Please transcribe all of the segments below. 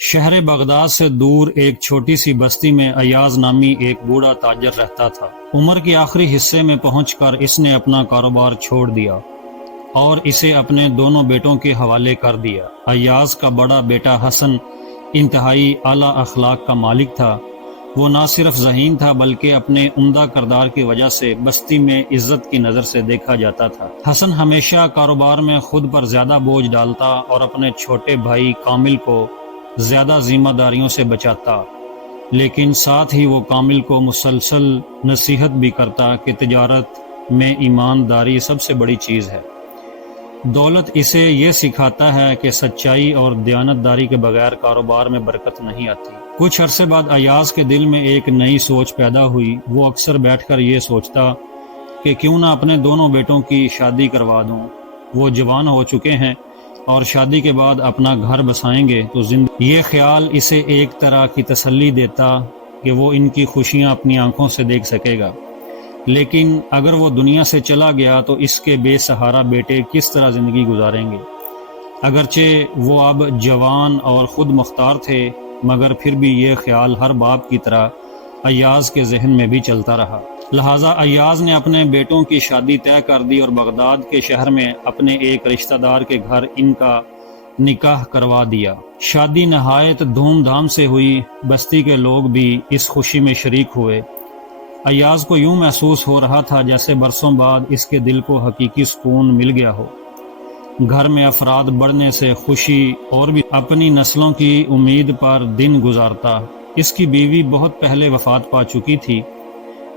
شہر بغداد سے دور ایک چھوٹی سی بستی میں ایاز نامی ایک بوڑھا تاجر رہتا تھا۔ عمر کے آخری حصے میں پہنچ کر اس نے اپنا کاروبار چھوڑ دیا اور اسے اپنے دونوں بیٹوں کے حوالے کر دیا۔ ایاز کا بڑا بیٹا حسن انتہائی اعلیٰ اخلاق کا مالک تھا۔ وہ نہ صرف ذہین تھا بلکہ اپنے عمدہ کردار کی وجہ سے بستی میں عزت کی نظر سے دیکھا جاتا تھا۔ حسن ہمیشہ کاروبار میں خود پر زیادہ بوجھ ڈالتا اور اپنے چھوٹے بھائی کامل کو زیادہ ذمہ داریوں سے بچاتا، لیکن ساتھ ہی وہ کامل کو مسلسل نصیحت بھی کرتا کہ تجارت میں ایمانداری سب سے بڑی چیز ہے۔ دولت اسے یہ سکھاتا ہے کہ سچائی اور دیانتداری کے بغیر کاروبار میں برکت نہیں آتی۔ کچھ عرصے بعد ایاز کے دل میں ایک نئی سوچ پیدا ہوئی۔ وہ اکثر بیٹھ کر یہ سوچتا کہ کیوں نہ اپنے دونوں بیٹوں کی شادی کروا دوں۔ وہ جوان ہو چکے ہیں اور شادی کے بعد اپنا گھر بسائیں گے تو یہ خیال اسے ایک طرح کی تسلی دیتا کہ وہ ان کی خوشیاں اپنی آنکھوں سے دیکھ سکے گا، لیکن اگر وہ دنیا سے چلا گیا تو اس کے بے سہارا بیٹے کس طرح زندگی گزاریں گے؟ اگرچہ وہ اب جوان اور خود مختار تھے، مگر پھر بھی یہ خیال ہر باپ کی طرح ایاز کے ذہن میں بھی چلتا رہا۔ لہٰذا ایاز نے اپنے بیٹوں کی شادی طے کر دی اور بغداد کے شہر میں اپنے ایک رشتہ دار کے گھر ان کا نکاح کروا دیا۔ شادی نہایت دھوم دھام سے ہوئی، بستی کے لوگ بھی اس خوشی میں شریک ہوئے۔ ایاز کو یوں محسوس ہو رہا تھا جیسے برسوں بعد اس کے دل کو حقیقی سکون مل گیا ہو۔ گھر میں افراد بڑھنے سے خوشی اور بھی اپنی نسلوں کی امید پر دن گزارتا۔ اس کی بیوی بہت پہلے وفات پا چکی تھی۔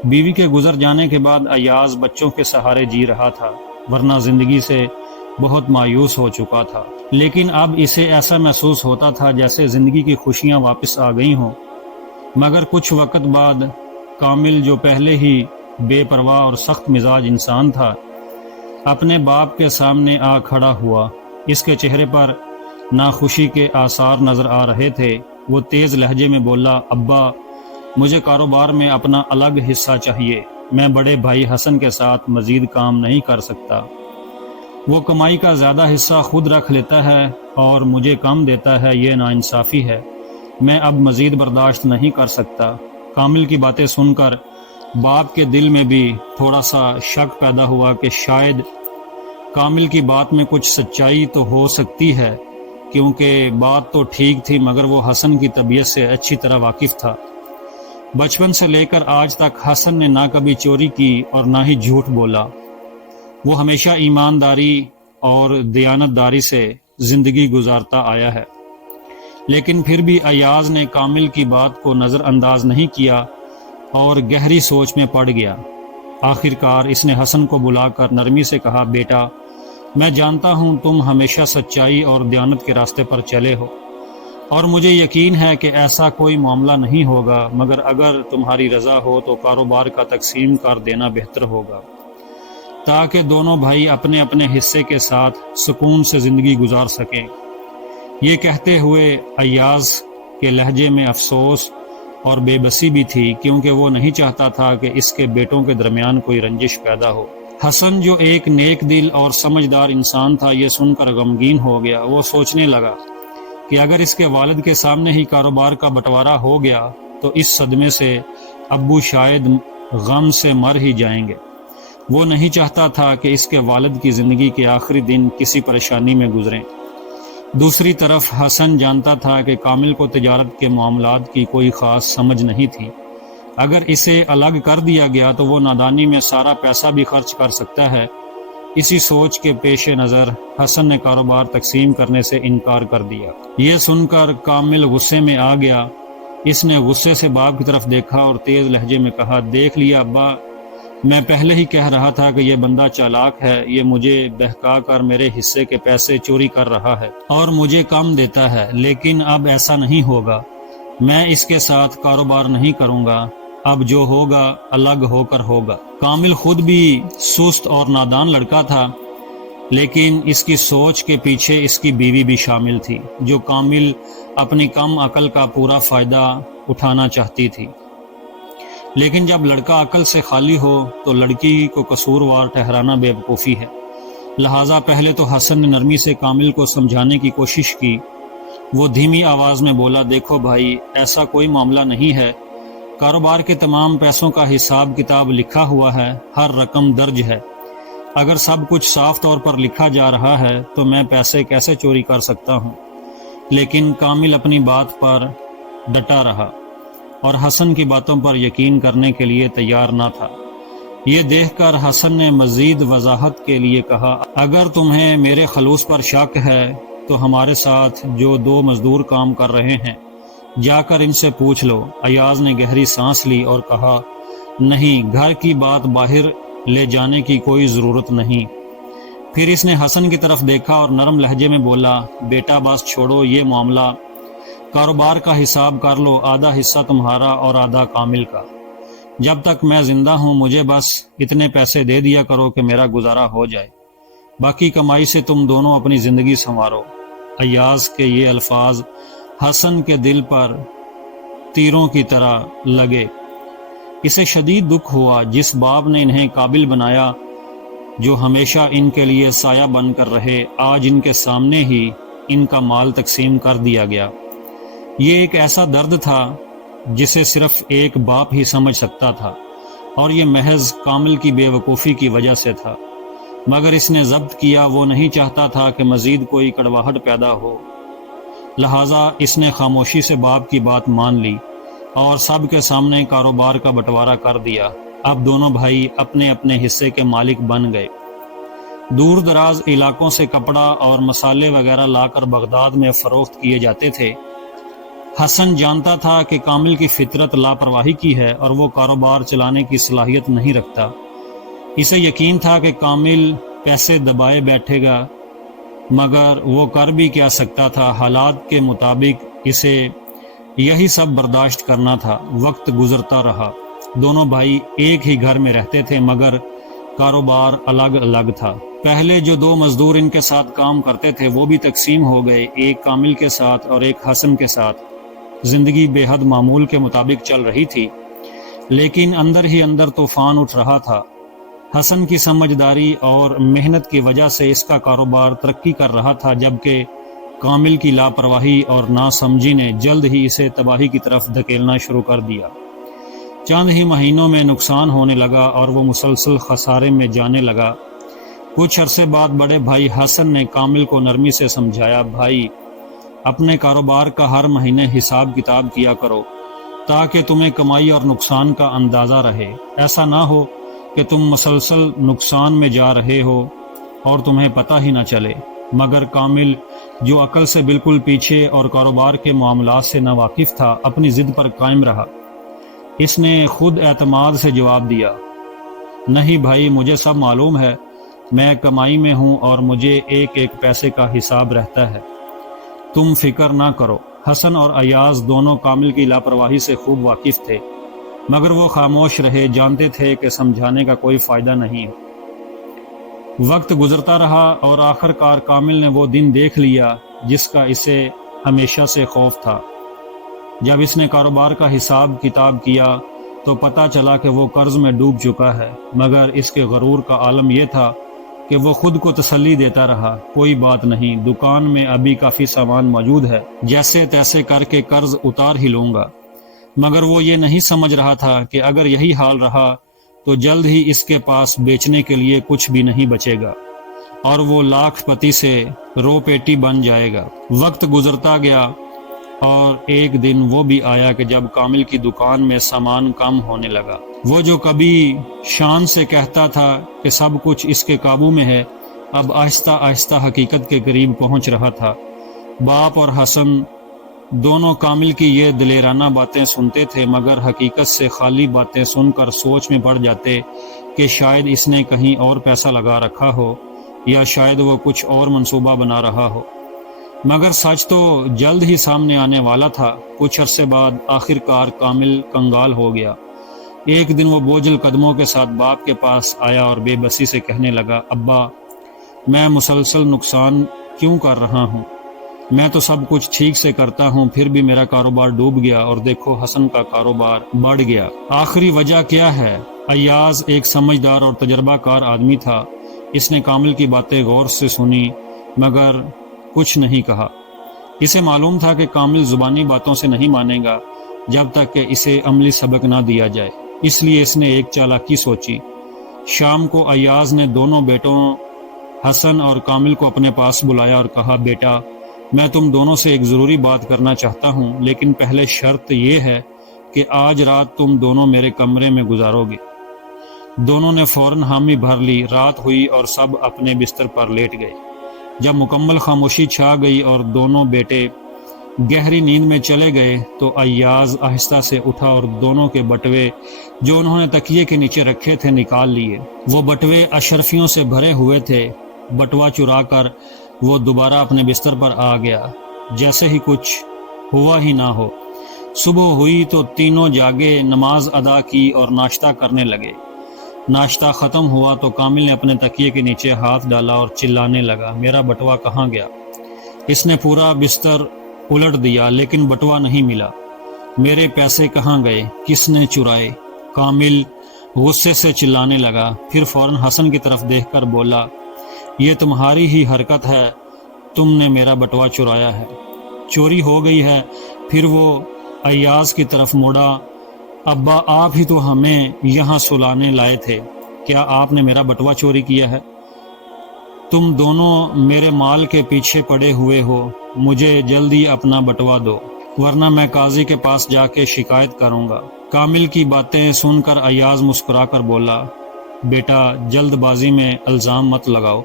بیوی کے گزر جانے کے بعد ایاز بچوں کے سہارے جی رہا تھا، ورنہ زندگی سے بہت مایوس ہو چکا تھا۔ لیکن اب اسے ایسا محسوس ہوتا تھا جیسے زندگی کی خوشیاں واپس آ گئی ہوں۔ مگر کچھ وقت بعد کامل، جو پہلے ہی بے پرواہ اور سخت مزاج انسان تھا، اپنے باپ کے سامنے آ کھڑا ہوا۔ اس کے چہرے پر ناخوشی کے آثار نظر آ رہے تھے۔ وہ تیز لہجے میں بولا، ابا، مجھے کاروبار میں اپنا الگ حصہ چاہیے۔ میں بڑے بھائی حسن کے ساتھ مزید کام نہیں کر سکتا۔ وہ کمائی کا زیادہ حصہ خود رکھ لیتا ہے اور مجھے کم دیتا ہے، یہ ناانصافی ہے۔ میں اب مزید برداشت نہیں کر سکتا۔ کامل کی باتیں سن کر باپ کے دل میں بھی تھوڑا سا شک پیدا ہوا کہ شاید کامل کی بات میں کچھ سچائی تو ہو سکتی ہے، کیونکہ بات تو ٹھیک تھی مگر وہ حسن کی طبیعت سے اچھی طرح واقف تھا۔ بچپن سے لے کر آج تک حسن نے نہ کبھی چوری کی اور نہ ہی جھوٹ بولا۔ وہ ہمیشہ ایمانداری اور دیانتداری سے زندگی گزارتا آیا ہے۔ لیکن پھر بھی ایاز نے کامل کی بات کو نظر انداز نہیں کیا اور گہری سوچ میں پڑ گیا۔ آخر کار اس نے حسن کو بلا کر نرمی سے کہا، بیٹا، میں جانتا ہوں تم ہمیشہ سچائی اور دیانت کے راستے پر چلے ہو، اور مجھے یقین ہے کہ ایسا کوئی معاملہ نہیں ہوگا، مگر اگر تمہاری رضا ہو تو کاروبار کا تقسیم کر دینا بہتر ہوگا، تاکہ دونوں بھائی اپنے اپنے حصے کے ساتھ سکون سے زندگی گزار سکیں۔ یہ کہتے ہوئے ایاز کے لہجے میں افسوس اور بے بسی بھی تھی، کیونکہ وہ نہیں چاہتا تھا کہ اس کے بیٹوں کے درمیان کوئی رنجش پیدا ہو۔ حسن، جو ایک نیک دل اور سمجھدار انسان تھا، یہ سن کر غمگین ہو گیا۔ وہ سوچنے لگا کہ اگر اس کے والد کے سامنے ہی کاروبار کا بٹوارا ہو گیا تو اس صدمے سے ابو شاید غم سے مر ہی جائیں گے۔ وہ نہیں چاہتا تھا کہ اس کے والد کی زندگی کے آخری دن کسی پریشانی میں گزریں۔ دوسری طرف حسن جانتا تھا کہ کامل کو تجارت کے معاملات کی کوئی خاص سمجھ نہیں تھی۔ اگر اسے الگ کر دیا گیا تو وہ نادانی میں سارا پیسہ بھی خرچ کر سکتا ہے۔ اسی سوچ کے پیش نظر حسن نے کاروبار تقسیم کرنے سے انکار کر دیا۔ یہ سن کر کامل غصے میں آ گیا۔ اس نے غصے سے باپ کی طرف دیکھا اور تیز لہجے میں کہا، دیکھ لیا ابا، میں پہلے ہی کہہ رہا تھا کہ یہ بندہ چالاک ہے۔ یہ مجھے بہکا کر میرے حصے کے پیسے چوری کر رہا ہے اور مجھے کم دیتا ہے، لیکن اب ایسا نہیں ہوگا۔ میں اس کے ساتھ کاروبار نہیں کروں گا۔ اب جو ہوگا الگ ہو کر ہوگا۔ کامل خود بھی سست اور نادان لڑکا تھا، لیکن اس کی سوچ کے پیچھے اس کی بیوی بھی شامل تھی، جو کامل اپنی کم عقل کا پورا فائدہ اٹھانا چاہتی تھی۔ لیکن جب لڑکا عقل سے خالی ہو تو لڑکی کو قصوروار ٹھہرانا بے وقوفی ہے۔ لہٰذا پہلے تو حسن نے نرمی سے کامل کو سمجھانے کی کوشش کی، وہ دھیمی آواز میں بولا، دیکھو بھائی، ایسا کوئی معاملہ نہیں ہے، کاروبار کے تمام پیسوں کا حساب کتاب لکھا ہوا ہے، ہر رقم درج ہے، اگر سب کچھ صاف طور پر لکھا جا رہا ہے تو میں پیسے کیسے چوری کر سکتا ہوں؟ لیکن کامل اپنی بات پر ڈٹا رہا اور حسن کی باتوں پر یقین کرنے کے لیے تیار نہ تھا۔ یہ دیکھ کر حسن نے مزید وضاحت کے لیے کہا، اگر تمہیں میرے خلوص پر شک ہے تو ہمارے ساتھ جو 2 مزدور کام کر رہے ہیں جا کر ان سے پوچھ لو۔ ایاز نے گہری سانس لی اور کہا، نہیں، گھر کی بات باہر لے جانے کی کوئی ضرورت نہیں۔ پھر اس نے حسن کی طرف دیکھا اور نرم لہجے میں بولا، بیٹا بس چھوڑو یہ معاملہ، کاروبار کا حساب کر لو، آدھا حصہ تمہارا اور آدھا کامل کا۔ جب تک میں زندہ ہوں مجھے بس اتنے پیسے دے دیا کرو کہ میرا گزارا ہو جائے، باقی کمائی سے تم دونوں اپنی زندگی سنوارو۔ ایاز کے یہ الفاظ حسن کے دل پر تیروں کی طرح لگے۔ اسے شدید دکھ ہوا، جس باپ نے انہیں قابل بنایا، جو ہمیشہ ان کے لیے سایہ بن کر رہے، آج ان کے سامنے ہی ان کا مال تقسیم کر دیا گیا۔ یہ ایک ایسا درد تھا جسے صرف ایک باپ ہی سمجھ سکتا تھا، اور یہ محض کامل کی بے وقوفی کی وجہ سے تھا، مگر اس نے ضبط کیا، وہ نہیں چاہتا تھا کہ مزید کوئی کڑواہٹ پیدا ہو، لہٰذا اس نے خاموشی سے باپ کی بات مان لی اور سب کے سامنے کاروبار کا بٹوارا کر دیا۔ اب دونوں بھائی اپنے اپنے حصے کے مالک بن گئے۔ دور دراز علاقوں سے کپڑا اور مسالے وغیرہ لا کر بغداد میں فروخت کیے جاتے تھے۔ حسن جانتا تھا کہ کامل کی فطرت لاپرواہی کی ہے اور وہ کاروبار چلانے کی صلاحیت نہیں رکھتا۔ اسے یقین تھا کہ کامل پیسے دبائے بیٹھے گا، مگر وہ کر بھی کیا سکتا تھا، حالات کے مطابق اسے یہی سب برداشت کرنا تھا۔ وقت گزرتا رہا، دونوں بھائی ایک ہی گھر میں رہتے تھے مگر کاروبار الگ الگ تھا۔ پہلے جو 2 مزدور ان کے ساتھ کام کرتے تھے وہ بھی تقسیم ہو گئے، ایک کامل کے ساتھ اور ایک حسن کے ساتھ۔ زندگی بے حد معمول کے مطابق چل رہی تھی، لیکن اندر ہی اندر طوفان اٹھ رہا تھا۔ حسن کی سمجھداری اور محنت کی وجہ سے اس کا کاروبار ترقی کر رہا تھا، جبکہ کامل کی لاپرواہی اور ناسمجھی نے جلد ہی اسے تباہی کی طرف دھکیلنا شروع کر دیا۔ چند ہی مہینوں میں نقصان ہونے لگا اور وہ مسلسل خسارے میں جانے لگا۔ کچھ عرصے بعد بڑے بھائی حسن نے کامل کو نرمی سے سمجھایا، بھائی، اپنے کاروبار کا ہر مہینے حساب کتاب کیا کرو تاکہ تمہیں کمائی اور نقصان کا اندازہ رہے، ایسا نہ ہو کہ تم مسلسل نقصان میں جا رہے ہو اور تمہیں پتہ ہی نہ چلے۔ مگر کامل، جو عقل سے بالکل پیچھے اور کاروبار کے معاملات سے ناواقف تھا، اپنی ضد پر قائم رہا۔ اس نے خود اعتماد سے جواب دیا، نہیں بھائی، مجھے سب معلوم ہے، میں کمائی میں ہوں اور مجھے ایک ایک پیسے کا حساب رہتا ہے، تم فکر نہ کرو۔ حسن اور ایاز دونوں کامل کی لاپرواہی سے خوب واقف تھے، مگر وہ خاموش رہے، جانتے تھے کہ سمجھانے کا کوئی فائدہ نہیں۔ وقت گزرتا رہا اور آخر کار کامل نے وہ دن دیکھ لیا جس کا اسے ہمیشہ سے خوف تھا۔ جب اس نے کاروبار کا حساب کتاب کیا تو پتہ چلا کہ وہ قرض میں ڈوب چکا ہے، مگر اس کے غرور کا عالم یہ تھا کہ وہ خود کو تسلی دیتا رہا، کوئی بات نہیں، دکان میں ابھی کافی سامان موجود ہے، جیسے تیسے کر کے قرض اتار ہی لوں گا۔ مگر وہ یہ نہیں سمجھ رہا تھا کہ اگر یہی حال رہا تو جلد ہی اس کے پاس بیچنے کے لیے کچھ بھی نہیں بچے گا اور وہ لاکھ پتی سے رو پیٹی بن جائے گا۔ وقت گزرتا گیا اور ایک دن وہ بھی آیا کہ جب کامل کی دکان میں سامان کم ہونے لگا۔ وہ جو کبھی شان سے کہتا تھا کہ سب کچھ اس کے قابو میں ہے، اب آہستہ آہستہ حقیقت کے قریب پہنچ رہا تھا۔ باپ اور حسن دونوں کامل کی یہ دلیرانہ باتیں سنتے تھے، مگر حقیقت سے خالی باتیں سن کر سوچ میں پڑ جاتے کہ شاید اس نے کہیں اور پیسہ لگا رکھا ہو یا شاید وہ کچھ اور منصوبہ بنا رہا ہو۔ مگر سچ تو جلد ہی سامنے آنے والا تھا۔ کچھ عرصے بعد آخر کار کامل کنگال ہو گیا۔ ایک دن وہ بوجھل قدموں کے ساتھ باپ کے پاس آیا اور بے بسی سے کہنے لگا، ابا، میں مسلسل نقصان کیوں کر رہا ہوں؟ میں تو سب کچھ ٹھیک سے کرتا ہوں، پھر بھی میرا کاروبار ڈوب گیا اور دیکھو حسن کا کاروبار بڑھ گیا۔ آخری وجہ کیا ہے؟ ایاز ایک سمجھدار اور تجربہ کار آدمی تھا۔ اس نے کامل کی باتیں غور سے سنی مگر کچھ نہیں کہا۔ اسے معلوم تھا کہ کامل زبانی باتوں سے نہیں مانے گا جب تک کہ اسے عملی سبق نہ دیا جائے، اس لیے اس نے ایک چالاکی سوچی۔ شام کو ایاز نے دونوں بیٹوں حسن اور کامل کو اپنے پاس بلایا اور کہا، بیٹا میں تم دونوں سے ایک ضروری بات کرنا چاہتا ہوں، لیکن پہلے شرط یہ ہے کہ آج رات تم دونوں میرے کمرے میں گزارو گے۔ دونوں نے فوراً حامی بھر لی۔ رات ہوئی اور سب اپنے بستر پر لیٹ گئے۔ جب مکمل خاموشی چھا گئی اور دونوں بیٹے گہری نیند میں چلے گئے تو ایاز آہستہ سے اٹھا اور دونوں کے بٹوے جو انہوں نے تکیے کے نیچے رکھے تھے نکال لیے۔ وہ بٹوے اشرفیوں سے بھرے ہوئے تھے۔ بٹوا چرا کر وہ دوبارہ اپنے بستر پر آ گیا جیسے ہی کچھ ہوا ہی نہ ہو۔ صبح ہوئی تو تینوں جاگے، نماز ادا کی اور ناشتہ کرنے لگے۔ ناشتہ ختم ہوا تو کامل نے اپنے تکیے کے نیچے ہاتھ ڈالا اور چلانے لگا، میرا بٹوا کہاں گیا؟ اس نے پورا بستر الٹ دیا لیکن بٹوا نہیں ملا۔ میرے پیسے کہاں گئے؟ کس نے چرائے؟ کامل غصے سے چلانے لگا، پھر فوراً حسن کی طرف دیکھ کر بولا، یہ تمہاری ہی حرکت ہے، تم نے میرا بٹوا چرایا ہے، چوری ہو گئی ہے۔ پھر وہ ایاز کی طرف مڑا، ابا آپ ہی تو ہمیں یہاں سلانے لائے تھے، کیا آپ نے میرا بٹوا چوری کیا ہے؟ تم دونوں میرے مال کے پیچھے پڑے ہوئے ہو، مجھے جلدی اپنا بٹوا دو ورنہ میں قاضی کے پاس جا کے شکایت کروں گا۔ کامل کی باتیں سن کر ایاز مسکرا کر بولا، بیٹا جلد بازی میں الزام مت لگاؤ،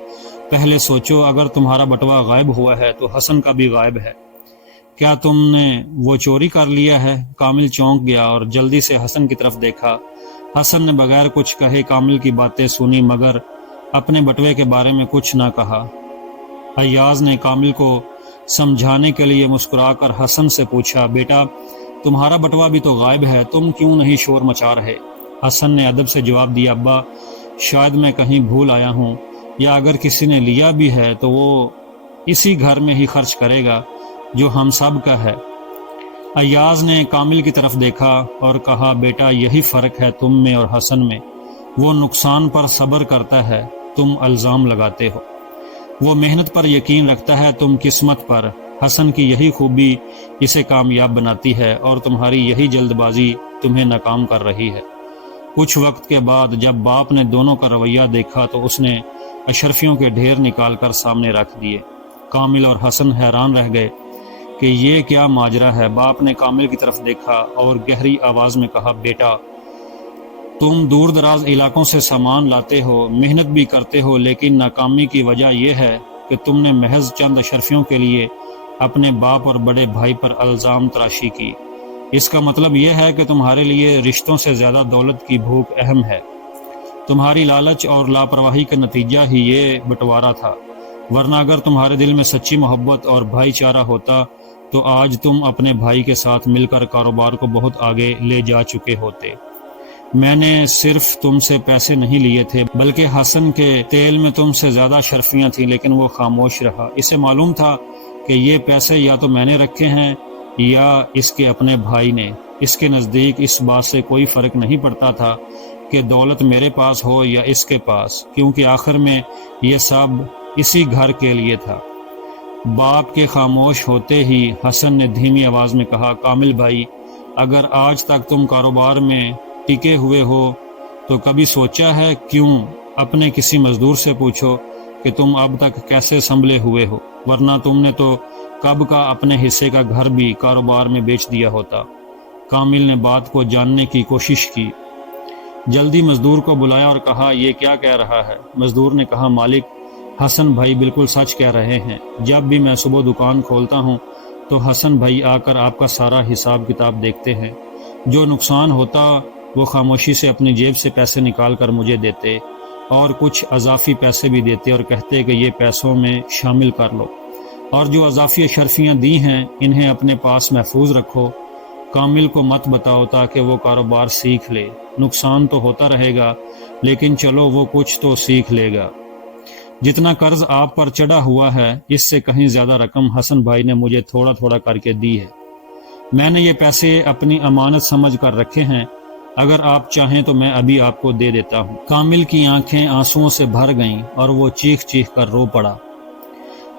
پہلے سوچو اگر تمہارا بٹوا غائب ہوا ہے تو حسن کا بھی غائب ہے، کیا تم نے وہ چوری کر لیا ہے؟ کامل چونک گیا اور جلدی سے حسن کی طرف دیکھا۔ حسن نے بغیر کچھ کہے کامل کی باتیں سنی مگر اپنے بٹوے کے بارے میں کچھ نہ کہا۔ ایاز نے کامل کو سمجھانے کے لیے مسکرا کر حسن سے پوچھا، بیٹا تمہارا بٹوا بھی تو غائب ہے، تم کیوں نہیں شور مچا رہے؟ حسن نے ادب سے جواب دیا، ابا شاید میں کہیں بھول آیا ہوں، یا اگر کسی نے لیا بھی ہے تو وہ اسی گھر میں ہی خرچ کرے گا جو ہم سب کا ہے۔ ایاز نے کامل کی طرف دیکھا اور کہا، بیٹا یہی فرق ہے تم میں اور حسن میں، وہ نقصان پر صبر کرتا ہے، تم الزام لگاتے ہو، وہ محنت پر یقین رکھتا ہے، تم قسمت پر۔ حسن کی یہی خوبی اسے کامیاب بناتی ہے اور تمہاری یہی جلد بازی تمہیں ناکام کر رہی ہے۔ کچھ وقت کے بعد جب باپ نے دونوں کا رویہ دیکھا تو اس نے اشرفیوں کے ڈھیر نکال کر سامنے رکھ دیے۔ کامل اور حسن حیران رہ گئے کہ یہ کیا ماجرا ہے۔ باپ نے کامل کی طرف دیکھا اور گہری آواز میں کہا، بیٹا تم دور دراز علاقوں سے سامان لاتے ہو، محنت بھی کرتے ہو، لیکن ناکامی کی وجہ یہ ہے کہ تم نے محض چند اشرفیوں کے لیے اپنے باپ اور بڑے بھائی پر الزام تراشی کی۔ اس کا مطلب یہ ہے کہ تمہارے لیے رشتوں سے زیادہ دولت کی بھوک اہم ہے۔ تمہاری لالچ اور لاپرواہی کا نتیجہ ہی یہ بٹوارا تھا، ورنہ اگر تمہارے دل میں سچی محبت اور بھائی چارہ ہوتا تو آج تم اپنے بھائی کے ساتھ مل کر کاروبار کو بہت آگے لے جا چکے ہوتے۔ میں نے صرف تم سے پیسے نہیں لیے تھے بلکہ حسن کے تیل میں تم سے زیادہ شرفیاں تھیں، لیکن وہ خاموش رہا۔ اسے معلوم تھا کہ یہ پیسے یا تو میں نے رکھے ہیں یا اس کے اپنے بھائی نے۔ اس کے نزدیک اس بات سے کوئی فرق نہیں پڑتا تھا کہ دولت میرے پاس ہو یا اس کے پاس، کیونکہ آخر میں یہ سب اسی گھر کے لیے تھا۔ باپ کے خاموش ہوتے ہی حسن نے دھیمی آواز میں کہا، کامل بھائی اگر آج تک تم کاروبار میں ٹکے ہوئے ہو تو کبھی سوچا ہے کیوں؟ اپنے کسی مزدور سے پوچھو کہ تم اب تک کیسے سنبھلے ہوئے ہو، ورنہ تم نے تو کب کا اپنے حصے کا گھر بھی کاروبار میں بیچ دیا ہوتا۔ کامل نے بات کو جاننے کی کوشش کی، جلدی مزدور کو بلایا اور کہا، یہ کیا کہہ رہا ہے؟ مزدور نے کہا، مالک حسن بھائی بالکل سچ کہہ رہے ہیں، جب بھی میں صبح دکان کھولتا ہوں تو حسن بھائی آ کر آپ کا سارا حساب کتاب دیکھتے ہیں، جو نقصان ہوتا وہ خاموشی سے اپنی جیب سے پیسے نکال کر مجھے دیتے اور کچھ اضافی پیسے بھی دیتے اور کہتے کہ یہ پیسوں میں شامل کر لو، اور جو اضافی اشرفیاں دی ہیں انہیں اپنے پاس محفوظ رکھو، کامل کو مت بتاؤ تاکہ وہ کاروبار سیکھ لے، نقصان تو ہوتا رہے گا لیکن چلو وہ کچھ تو سیکھ لے گا۔ جتنا قرض آپ پر چڑھا ہوا ہے اس سے کہیں زیادہ رقم حسن بھائی نے مجھے تھوڑا تھوڑا کر کے دی ہے، میں نے یہ پیسے اپنی امانت سمجھ کر رکھے ہیں، اگر آپ چاہیں تو میں ابھی آپ کو دے دیتا ہوں۔ کامل کی آنکھیں آنسوؤں سے بھر گئیں اور وہ چیخ چیخ کر رو پڑا۔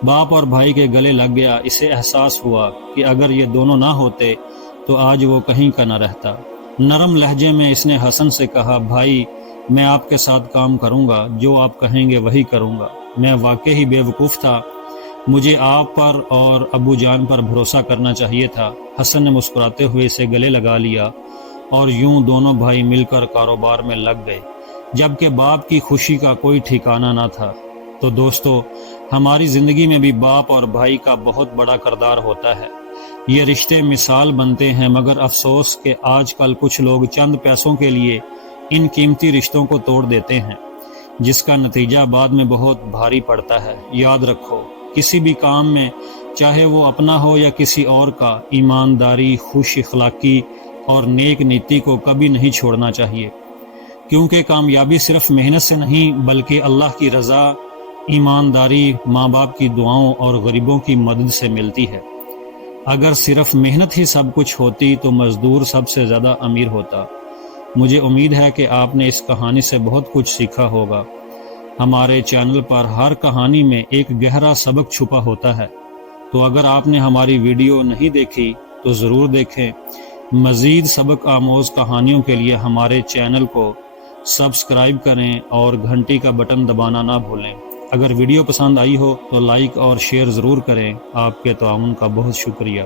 باپ اور بھائی کے گلے لگ گیا۔ اسے احساس ہوا کہ اگر یہ دونوں نہ ہوتے تو آج وہ کہیں کا نہ رہتا۔ نرم لہجے میں اس نے حسن سے کہا، بھائی میں آپ کے ساتھ کام کروں گا، جو آپ کہیں گے وہی کروں گا۔ میں واقعی بے وقوف تھا، مجھے آپ پر اور ابو جان پر بھروسہ کرنا چاہیے تھا۔ حسن نے مسکراتے ہوئے اسے گلے لگا لیا اور یوں دونوں بھائی مل کر کاروبار میں لگ گئے، جبکہ باپ کی خوشی کا کوئی ٹھکانہ نہ تھا۔ تو دوستو، ہماری زندگی میں بھی باپ اور بھائی کا بہت بڑا کردار ہوتا ہے۔ یہ رشتے مثال بنتے ہیں، مگر افسوس کہ آج کل کچھ لوگ چند پیسوں کے لیے ان قیمتی رشتوں کو توڑ دیتے ہیں، جس کا نتیجہ بعد میں بہت بھاری پڑتا ہے۔ یاد رکھو، کسی بھی کام میں، چاہے وہ اپنا ہو یا کسی اور کا، ایمانداری، خوش اخلاقی اور نیک نیتی کو کبھی نہیں چھوڑنا چاہیے، کیونکہ کامیابی صرف محنت سے نہیں بلکہ اللہ کی رضا، ایمانداری، ماں باپ کی دعاؤں اور غریبوں کی مدد سے ملتی ہے۔ اگر صرف محنت ہی سب کچھ ہوتی تو مزدور سب سے زیادہ امیر ہوتا۔ مجھے امید ہے کہ آپ نے اس کہانی سے بہت کچھ سیکھا ہوگا۔ ہمارے چینل پر ہر کہانی میں ایک گہرا سبق چھپا ہوتا ہے، تو اگر آپ نے ہماری ویڈیو نہیں دیکھی تو ضرور دیکھیں۔ مزید سبق آموز کہانیوں کے لیے ہمارے چینل کو سبسکرائب کریں اور گھنٹی کا بٹن دبانا نہ بھولیں۔ اگر ویڈیو پسند آئی ہو تو لائک اور شیئر ضرور کریں۔ آپ کے تعاون کا بہت شکریہ۔